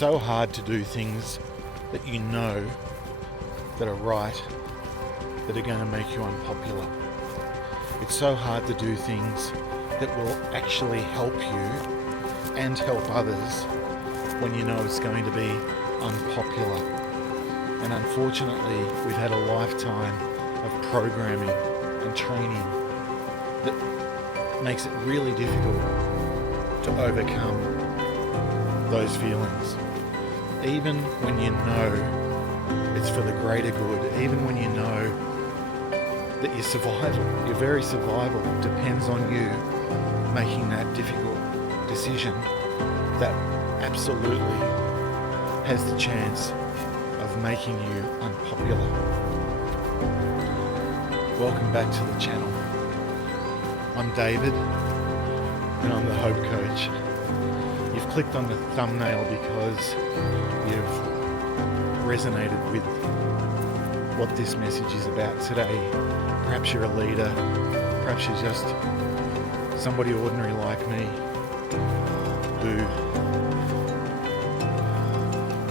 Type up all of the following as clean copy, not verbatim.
so hard to do things that you know that are right, that are going to make you unpopular. It's so hard to do things that will actually help you and help others when you know it's going to be unpopular. And unfortunately, we've had a lifetime of programming and training that makes it really difficult to overcome those feelings. Even when you know it's for the greater good, even when you know that your survival, your very survival, depends on you making that difficult decision that absolutely has the chance of making you unpopular. Welcome back to the channel. I'm David, and I'm the Hope Coach. You've clicked on the thumbnail because you've resonated with what this message is about today. Perhaps you're a leader, perhaps you're just somebody ordinary like me who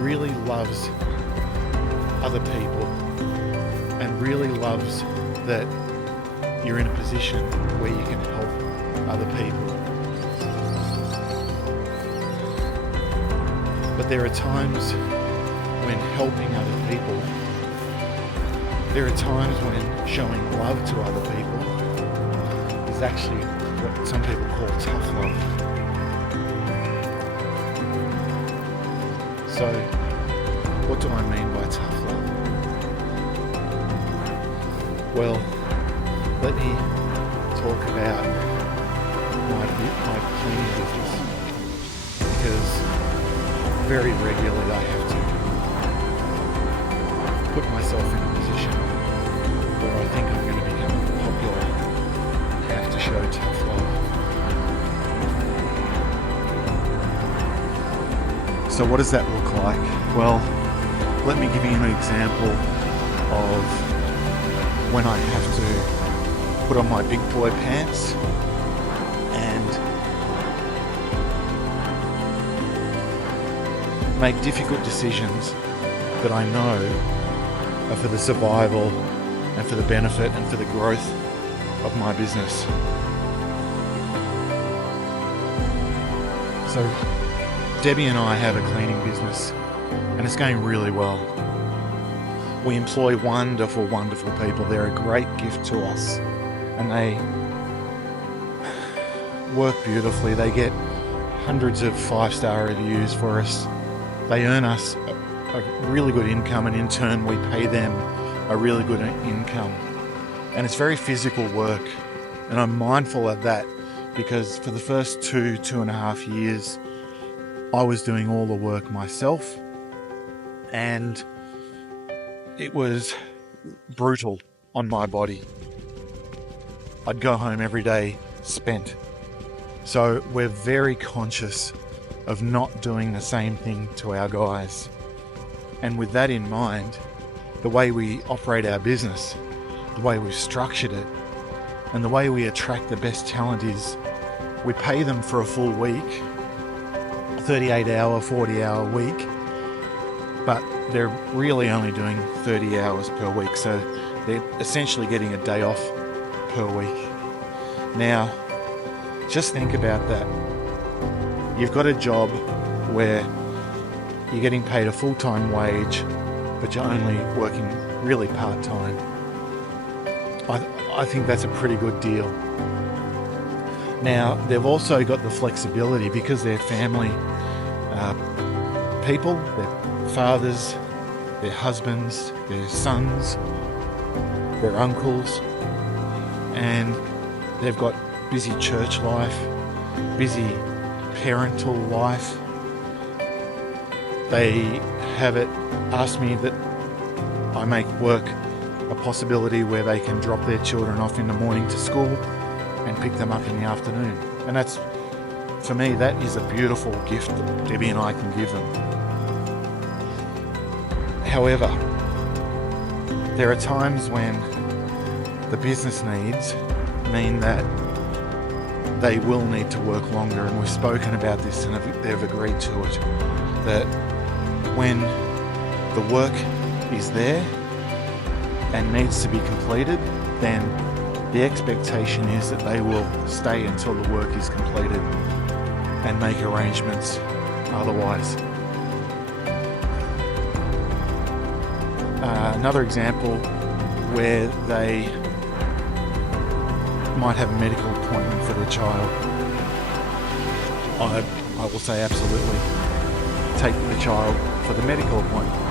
really loves other people and really loves that you're in a position where you can help other people. But there are times when helping other people, there are times when showing love to other people is actually what some people call tough love. So, what do I mean by tough love? Well, let me talk about my cleaning business, because very regularly I have to put myself in a position where I think I'm going to become popular and have to show tough love. So what does that look like? Well, let me give you an example of when I have to put on my big boy pants and make difficult decisions that I know are for the survival and for the benefit and for the growth of my business. So Debbie and I have a cleaning business, and it's going really well. We employ wonderful, wonderful people. They're a great gift to us, and they work beautifully. They get hundreds of 5-star reviews for us. They earn us a really good income, and in turn we pay them a really good income. And it's very physical work, and I'm mindful of that because for the first 2.5 years I was doing all the work myself, and it was brutal on my body. I'd go home every day spent. So we're very conscious of not doing the same thing to our guys. And with that in mind, the way we operate our business, the way we've structured it, and the way we attract the best talent is we pay them for a full week, a 38-hour, 40-hour week, but they're really only doing 30 hours per week, so they're essentially getting a day off per week. Now, just think about that. You've got a job where you're getting paid a full-time wage, but you're only working really part-time. I think that's a pretty good deal. Now, they've also got the flexibility because they're family people, their fathers, their husbands, their sons, their uncles, and they've got busy church life, busy parental life. They have it asked me that I make work a possibility where they can drop their children off in the morning to school and pick them up in the afternoon. And that's, for me, that is a beautiful gift that Debbie and I can give them. However, there are times when the business needs mean that they will need to work longer, and we've spoken about this and they've agreed to it, that when the work is there and needs to be completed, then the expectation is that they will stay until the work is completed and make arrangements otherwise. Another example where they might have a medical appointment for their child. I will say absolutely take the child for the medical appointment.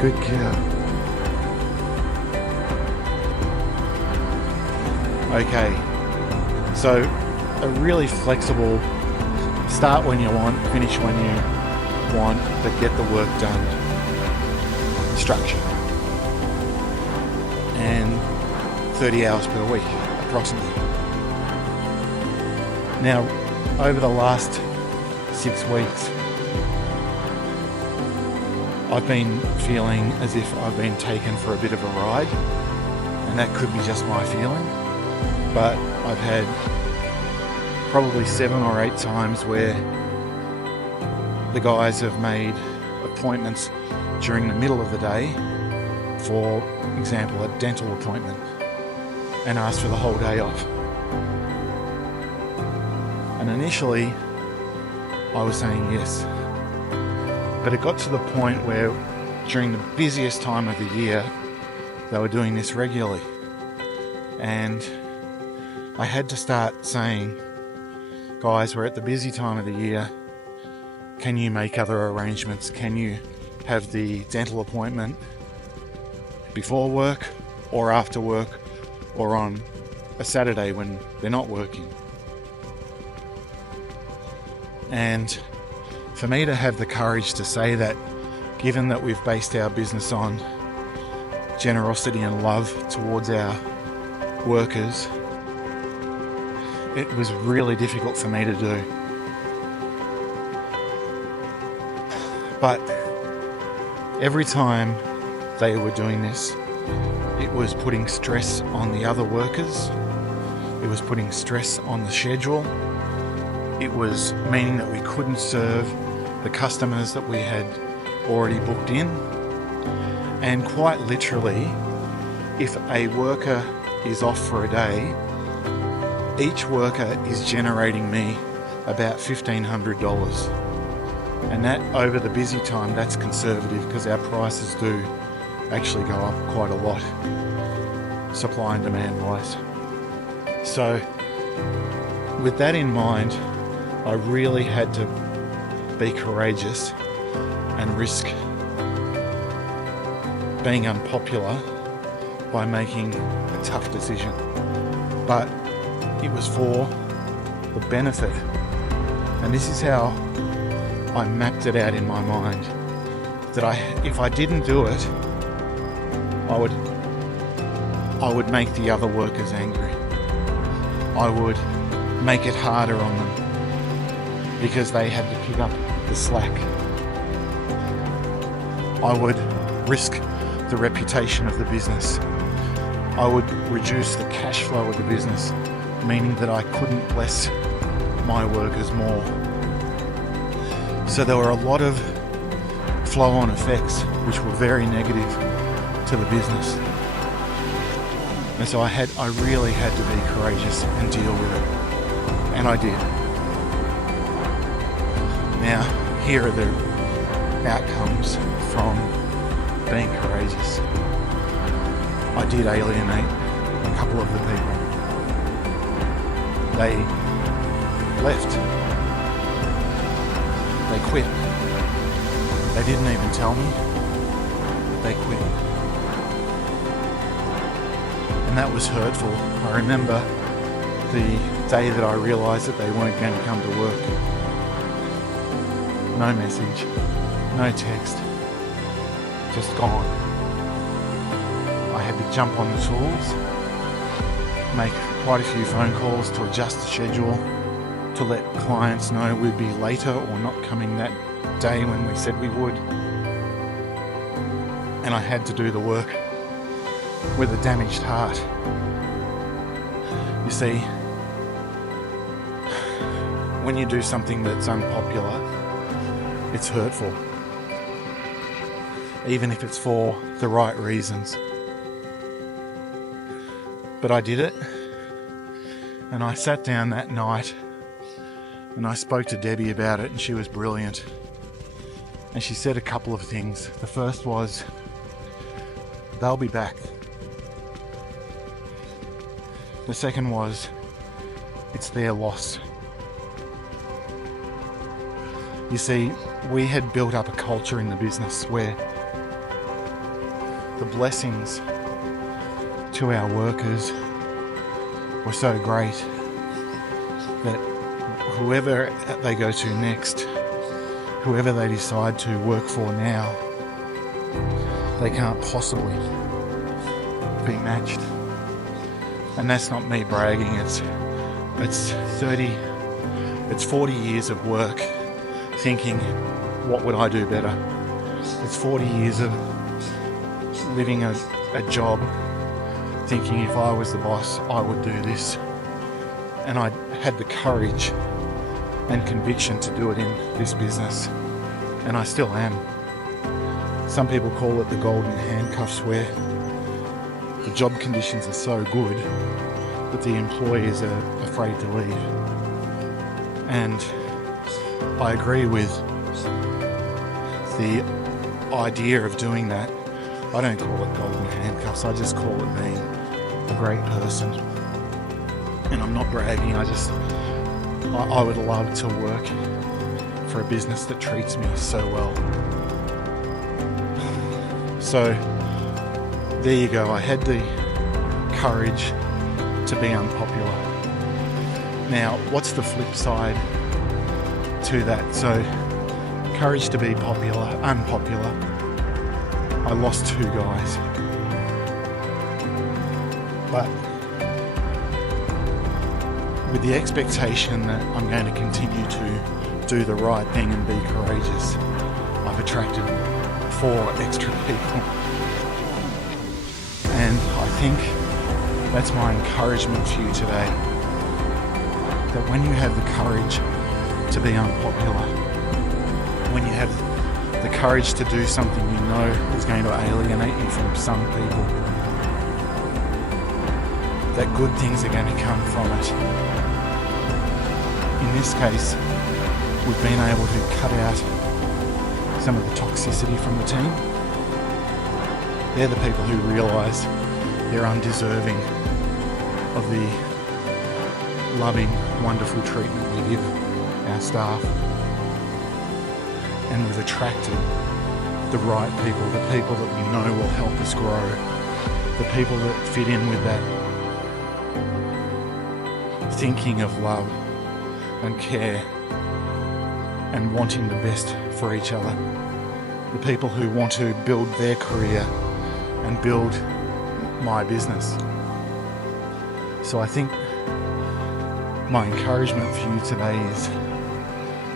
Good girl. Okay, so a really flexible start when you want, finish when you want, but get the work done structure. And 30 hours per week, approximately. Now, over the last 6 weeks, I've been feeling as if I've been taken for a bit of a ride, and that could be just my feeling, but I've had probably 7 or 8 times where the guys have made appointments during the middle of the day, for example, a dental appointment, and asked for the whole day off. And initially, I was saying yes. But it got to the point where during the busiest time of the year, they were doing this regularly. And I had to start saying, guys, we're at the busy time of the year. Can you make other arrangements? Can you have the dental appointment before work or after work or on a Saturday when they're not working? And for me to have the courage to say that, given that we've based our business on generosity and love towards our workers, it was really difficult for me to do. But every time they were doing this, it was putting stress on the other workers. It was putting stress on the schedule. It was meaning that we couldn't serve the customers that we had already booked in. And quite literally, if a worker is off for a day, each worker is generating me about $1,500. And that, over the busy time, that's conservative because our prices do actually go up quite a lot, supply and demand wise. So with that in mind, I really had to be courageous and risk being unpopular by making a tough decision. But it was for the benefit. And this is how I mapped it out in my mind, that if I didn't do it, I would make the other workers angry. I would make it harder on them because they had to pick up the slack. I would risk the reputation of the business. I would reduce the cash flow of the business, meaning that I couldn't bless my workers more. So there were a lot of flow-on effects which were very negative to the business. And so I really had to be courageous and deal with it. And I did. Now, here are the outcomes from being courageous. I did alienate a couple of the people. They left. They quit. They didn't even tell me. They quit. And that was hurtful. I remember the day that I realised that they weren't going to come to work. No message, no text, just gone. I had to jump on the tools, make quite a few phone calls to adjust the schedule, to let clients know we'd be later or not coming that day when we said we would. And I had to do the work with a damaged heart. You see, when you do something that's unpopular, it's hurtful, even if it's for the right reasons. But I did it, and I sat down that night and I spoke to Debbie about it, and she was brilliant. And she said a couple of things. The first was, they'll be back. The second was, it's their loss. You see, we had built up a culture in the business where the blessings to our workers were so great that whoever they go to next, whoever they decide to work for now, they can't possibly be matched. And that's not me bragging, it's 40 years of work thinking, what would I do better? It's 40 years of living a job thinking, if I was the boss, I would do this. And I had the courage and conviction to do it in this business, and I still am. Some people call it the golden handcuffs, where the job conditions are so good that the employees are afraid to leave. And I agree with the idea of doing that. I don't call it golden handcuffs, I just call it being a great person. And I'm not bragging, I would love to work for a business that treats me so well. So there you go, I had the courage to be unpopular. Now, what's the flip side to that? So, courage to be unpopular. I lost 2 guys. But with the expectation that I'm going to continue to do the right thing and be courageous, I've attracted 4 extra people. And I think that's my encouragement for you today. That when you have the courage to be unpopular, when you have the courage to do something you know is going to alienate you from some people, that good things are going to come from it. In this case, we've been able to cut out some of the toxicity from the team. They're the people who realise they're undeserving of the loving, wonderful treatment we give our staff. And we've attracted the right people, the people that we know will help us grow, the people that fit in with that thinking of love and care and wanting the best for each other. The people who want to build their career and build my business. So I think my encouragement for you today is,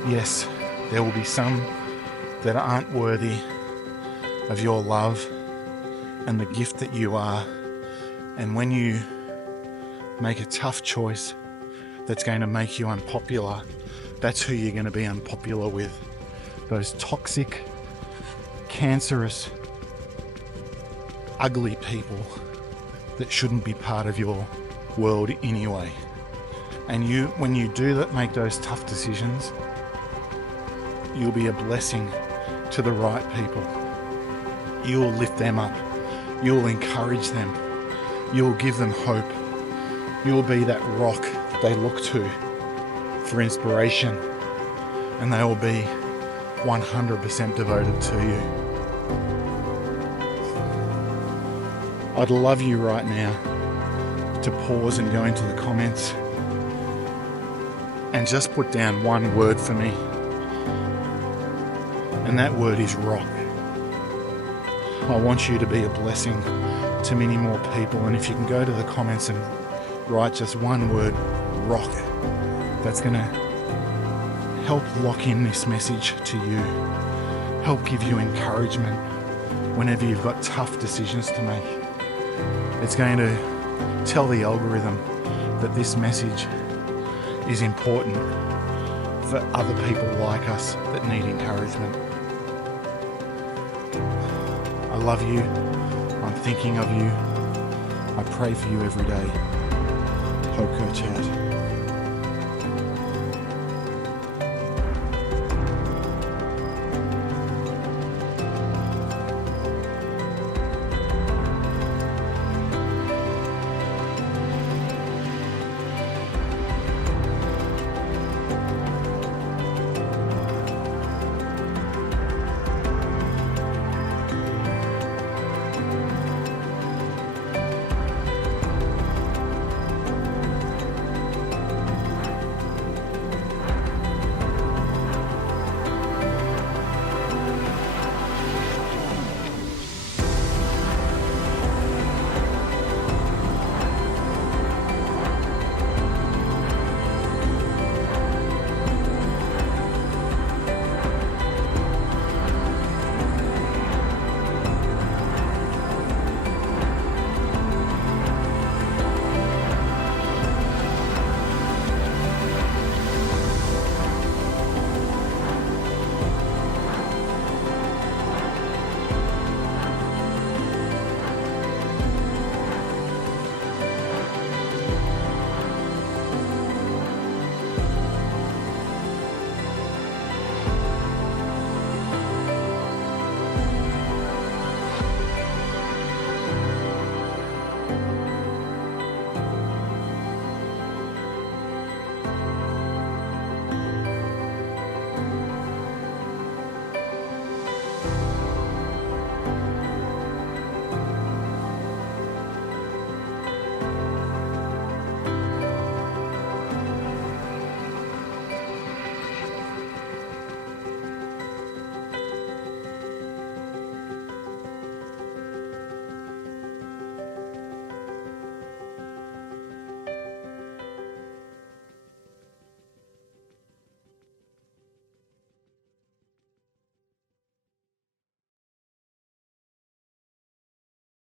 yes, there will be some that aren't worthy of your love and the gift that you are. And when you make a tough choice that's going to make you unpopular, that's who you're going to be unpopular with. Those toxic, cancerous, ugly people that shouldn't be part of your world anyway. And when you do that, make those tough decisions, you'll be a blessing to the right people. You'll lift them up. You'll encourage them. You'll give them hope. You'll be that rock that they look to for inspiration, and they will be 100% devoted to you. I'd love you right now to pause and go into the comments and just put down one word for me, and that word is rock. I want you to be a blessing to many more people, and if you can go to the comments and write just one word, rock, that's going to help lock in this message to you, help give you encouragement whenever you've got tough decisions to make. It's going to tell the algorithm that this message is important for other people like us that need encouragement. I love you. I'm thinking of you. I pray for you every day. Hope Coach out.